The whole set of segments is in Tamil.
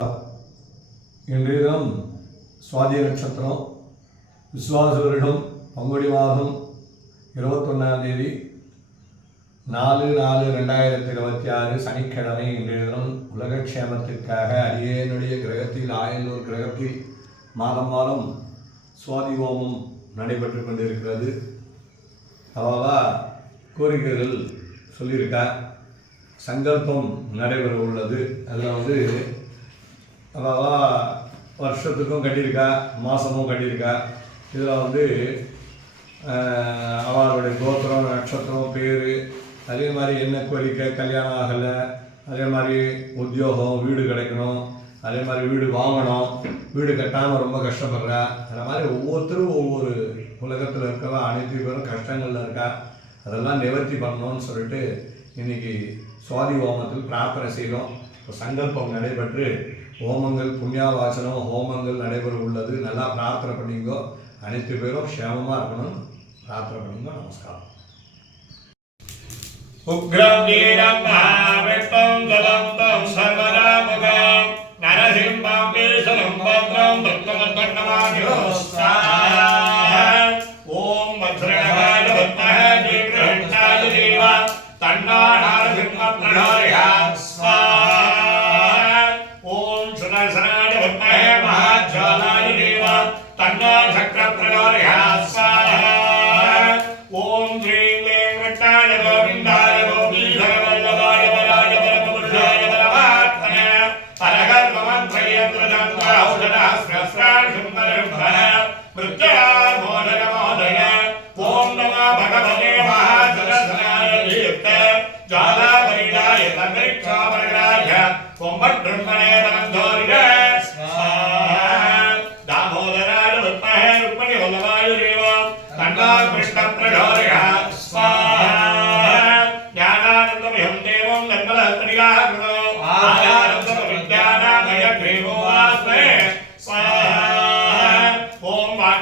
இன்றைய தினம் சுவாதி நட்சத்திரம் விஸ்வாச வருடம் பங்குனி மாதம் 21ஆம் தேதி 4/4/2026 சனிக்கிழமை. இன்றைய தினம் உலகக்ஷேமத்திற்காக அடியேனுடைய கிரகத்தில் ஆயனூர் கிரகத்தில் மாதம் மாதம் சுவாதி ஹோமம் நடைபெற்று கொண்டிருக்கிறது. அவாவா கோரிக்கைகள் சொல்லியிருக்கா, சங்கல்பம் நடைபெற உள்ளது. அதில் அவாவா வருஷத்துக்கும் கட்டியிருக்கா, மாதமும் கட்டியிருக்கா. இதில் அவளுடைய கோத்திரம், நட்சத்திரம், பேர், அதே மாதிரி என்ன கோரிக்கை, கல்யாணம் ஆகலை, அதே மாதிரி உத்தியோகம், வீடு கிடைக்கணும், அதே மாதிரி வீடு வாங்கணும், வீடு கட்டாமல் ரொம்ப கஷ்டப்படுறா. அந்த மாதிரி ஒவ்வொருத்தரும் ஒவ்வொரு உலகத்தில் இருக்கவா அனைத்து பேரும் கஷ்டங்களில் இருக்கா. அதெல்லாம் நிவர்த்தி பண்ணணும்னு சொல்லிட்டு இன்றைக்கி சுவாதி ஹோமத்தில் பிரார்த்தனை செய்கிறோம். சங்கல்பம் நடைபெற்று ஹோமங்கள், புண்ணியாவாசனம் ஹோமங்கள் நடைபெற உள்ளது. நல்லா பிரார்த்தனை பண்ணிங்கோ. அனைத்து பேரும் க்ஷேமமாக இருக்கணும், பிரார்த்தனை பண்ணிங்கோ. நமஸ்காரம். உக்ரம் வீரம் மகாவிஷ்ணும் ஜலந்தம் சர்வராமுகம் நரசிம்மம் பீசலம் பத்ரம் பத்மவர்த்தமானியோஸ்தாத். ஓம் வஜ்ரகாய வித்மஹே தீர்க்கஹண்டாய தீமஹி தன்னோ நரசிம்ம பிரச்சோதயாத் ஸ்வாஹா. ஓம் சுதர்சனாய வித்மஹே மகாஜ்வாலாய தீமஹி தன்னோ சக்ர பிரச்சோதயாத் ஸ்வாஹா. ஓம் ஸ்ரீம் க்ளீம் விட்டாய கோவிந்தாய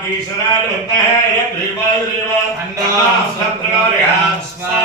ईश्वराय विद्महे धियो यो नः प्रचोदयात् स्वाहा.